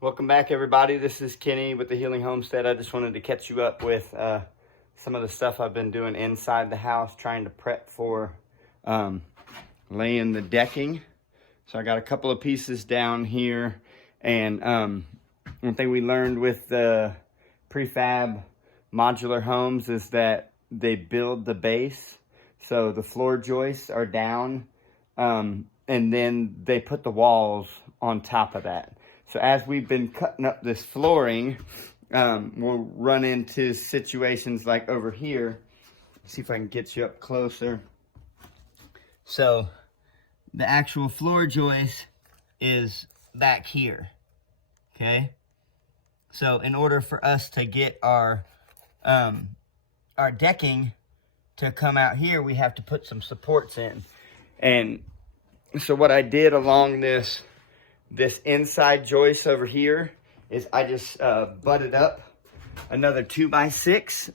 Welcome back, everybody. This is Kenny with the Healing Homestead. I just wanted to catch you up with some of the stuff I've been doing inside the house, trying to prep for laying the decking. So I got a couple of pieces down here, and one thing we learned with the prefab modular homes is that they build the base. So the floor joists are down, and then they put the walls on top of that. So as we've been cutting up this flooring, we'll run into situations like over here. Let's see if I can get you up closer. So the actual floor joist is back here, okay? So in order for us to get our decking to come out here, we have to put some supports in. And so what I did along this inside joist over here is I just butted up another 2x6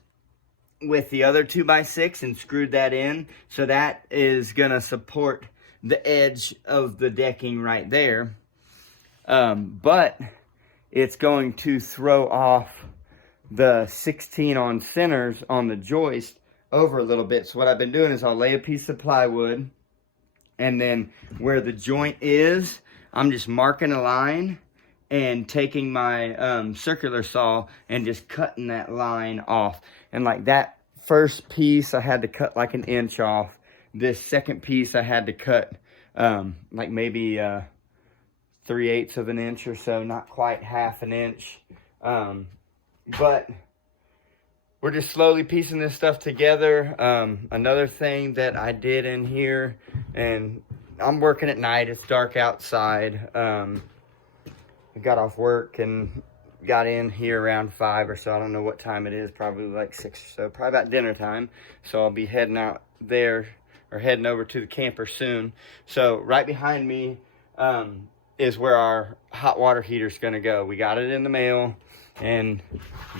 with the other 2x6 and screwed that in. So that is gonna support the edge of the decking right there. But it's going to throw off the 16 on centers on the joist over a little bit. So what I've been doing is I'll lay a piece of plywood, and then where the joint is, I'm just marking a line and taking my circular saw and just cutting that line off. And like that first piece, I had to cut like an inch off. This second piece, I had to cut like maybe 3/8 of an inch or so, not quite half an inch. But we're just slowly piecing this stuff together. Another thing that I did in here, and I'm working at night, it's dark outside. I got off work and got in here around 5 or so. I don't know what time it is, probably like 6 or so, probably about dinner time. So I'll be heading out there, or heading over to the camper soon. So right behind me is where our hot water heater's gonna go. We got it in the mail, and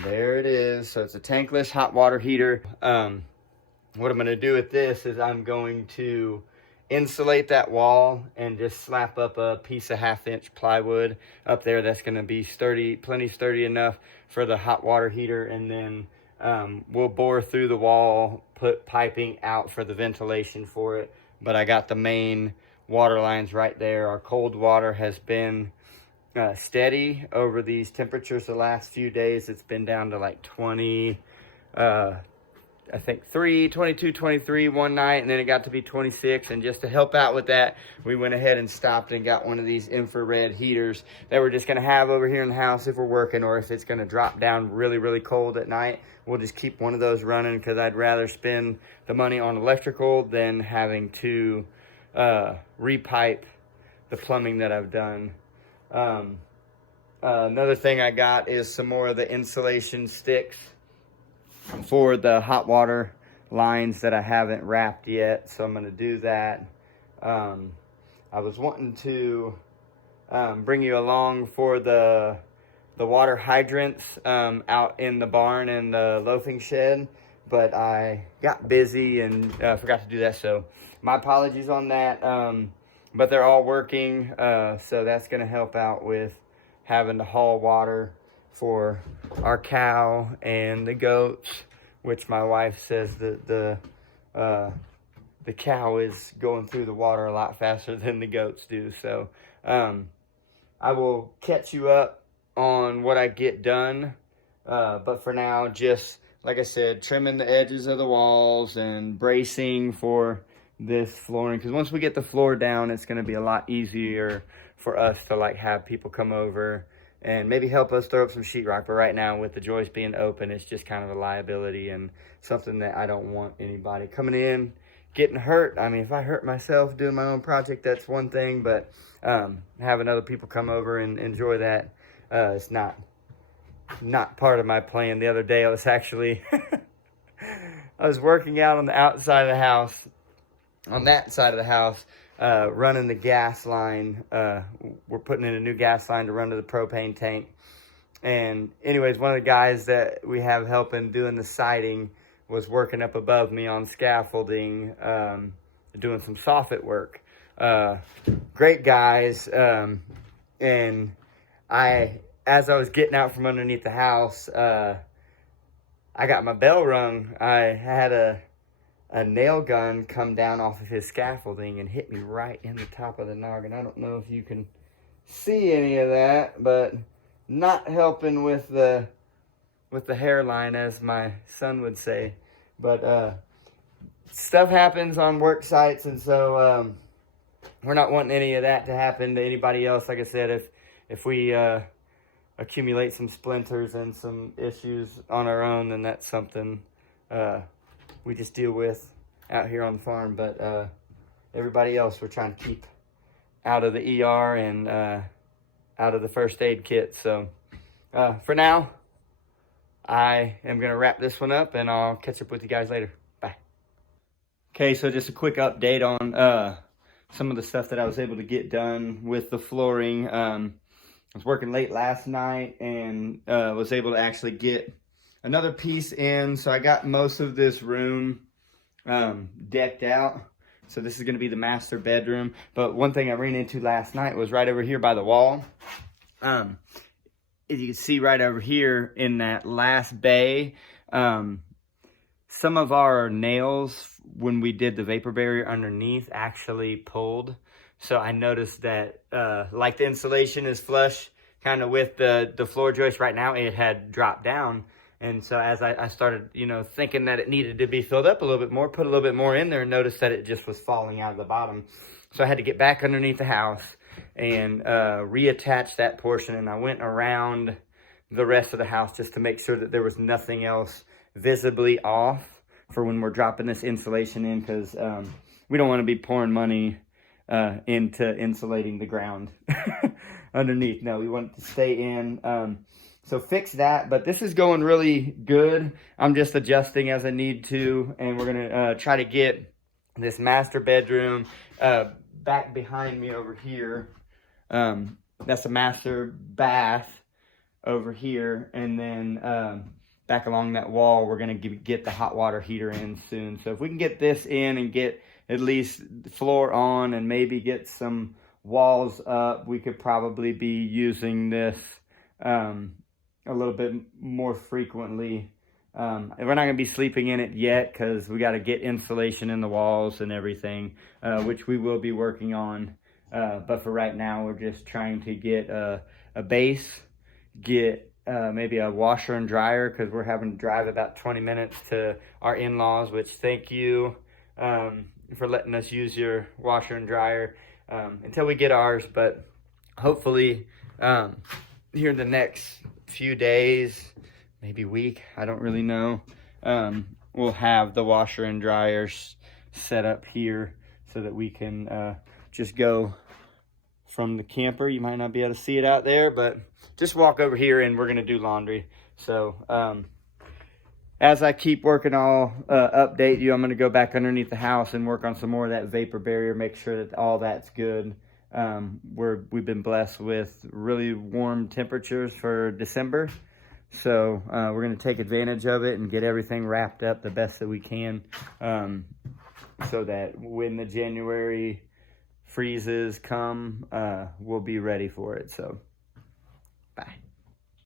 there it is. So it's a tankless hot water heater. What I'm gonna do with this is I'm going to insulate that wall and just slap up a piece of 1/2 inch plywood up there. That's going to be sturdy, plenty sturdy enough for the hot water heater. And then we'll bore through the wall, put piping out for the ventilation for it. But I got the main water lines right there. Our cold water has been steady over these temperatures the last few days. It's been down to like 20, I think 22, 23 one night, and then it got to be 26. And just to help out with that, we went ahead and stopped and got one of these infrared heaters that we're just gonna have over here in the house if we're working, or if it's gonna drop down really, really cold at night. We'll just keep one of those running, because I'd rather spend the money on electrical than having to repipe the plumbing that I've done. Another thing I got is some more of the insulation sticks for the hot water lines that I haven't wrapped yet, so I'm going to do that. I was wanting to bring you along for the water hydrants out in the barn and the loafing shed, but I got busy and forgot to do that, so my apologies on that. But they're all working, so that's going to help out with having to haul water for our cow and the goats, which my wife says that the cow is going through the water a lot faster than the goats do. So I will catch you up on what I get done. But for now, just like I said, trimming the edges of the walls and bracing for this flooring, because once we get the floor down, it's going to be a lot easier for us to like have people come over and maybe help us throw up some sheetrock. But right now, with the joist being open, it's just kind of a liability and something that I don't want anybody coming in, getting hurt. I mean, if I hurt myself doing my own project, that's one thing, but having other people come over and enjoy that, it's not part of my plan. The other day, I was actually, I was working out on the outside of the house, on that side of the house, running the gas line. We're putting in a new gas line to run to the propane tank. And anyways, one of the guys that we have helping doing the siding was working up above me on scaffolding, doing some soffit work. Great guys. And I as I was getting out from underneath the house, I got my bell rung. I had a nail gun come down off of his scaffolding and hit me right in the top of the noggin. I don't know if you can see any of that, but not helping with the hairline, as my son would say. But stuff happens on work sites, and so we're not wanting any of that to happen to anybody else. Like I said, if we accumulate some splinters and some issues on our own, then that's something we just deal with out here on the farm. But everybody else we're trying to keep out of the ER and out of the first aid kit. So for now, I am going to wrap this one up, and I'll catch up with you guys later. Bye. Okay, so just a quick update on some of the stuff that I was able to get done with the flooring. I was working late last night and was able to actually get another piece in. So I got most of this room decked out. So this is going to be the master bedroom. But one thing I ran into last night was right over here by the wall. As you can see right over here in that last bay, some of our nails, when we did the vapor barrier underneath, actually pulled. So I noticed that like the insulation is flush kind of with the floor joist right now, it had dropped down. And so as I started, thinking that it needed to be filled up a little bit more, put a little bit more in there, and noticed that it just was falling out of the bottom. So I had to get back underneath the house and reattach that portion. And I went around the rest of the house just to make sure that there was nothing else visibly off for when we're dropping this insulation in, because we don't want to be pouring money into insulating the ground underneath. No, we want it to stay in. So fix that, but this is going really good. I'm just adjusting as I need to, and we're gonna try to get this master bedroom back behind me over here. That's a master bath over here, and then back along that wall, we're gonna get the hot water heater in soon. So if we can get this in and get at least the floor on and maybe get some walls up, we could probably be using this a little bit more frequently. We're not going to be sleeping in it yet because we got to get insulation in the walls and everything, which we will be working on. But for right now, we're just trying to get a base, get maybe a washer and dryer, because we're having to drive about 20 minutes to our in-laws, which thank you for letting us use your washer and dryer until we get ours. But hopefully here in the next few days, maybe week, I don't really know, we'll have the washer and dryers set up here so that we can just go from the camper. You might not be able to see it out there, but just walk over here and we're gonna do laundry. So as I keep working, I'll update you. I'm gonna go back underneath the house and work on some more of that vapor barrier, make sure that all that's good. We've been blessed with really warm temperatures for December. So we're going to take advantage of it and get everything wrapped up the best that we can, so that when the January freezes come, we'll be ready for it. So, bye.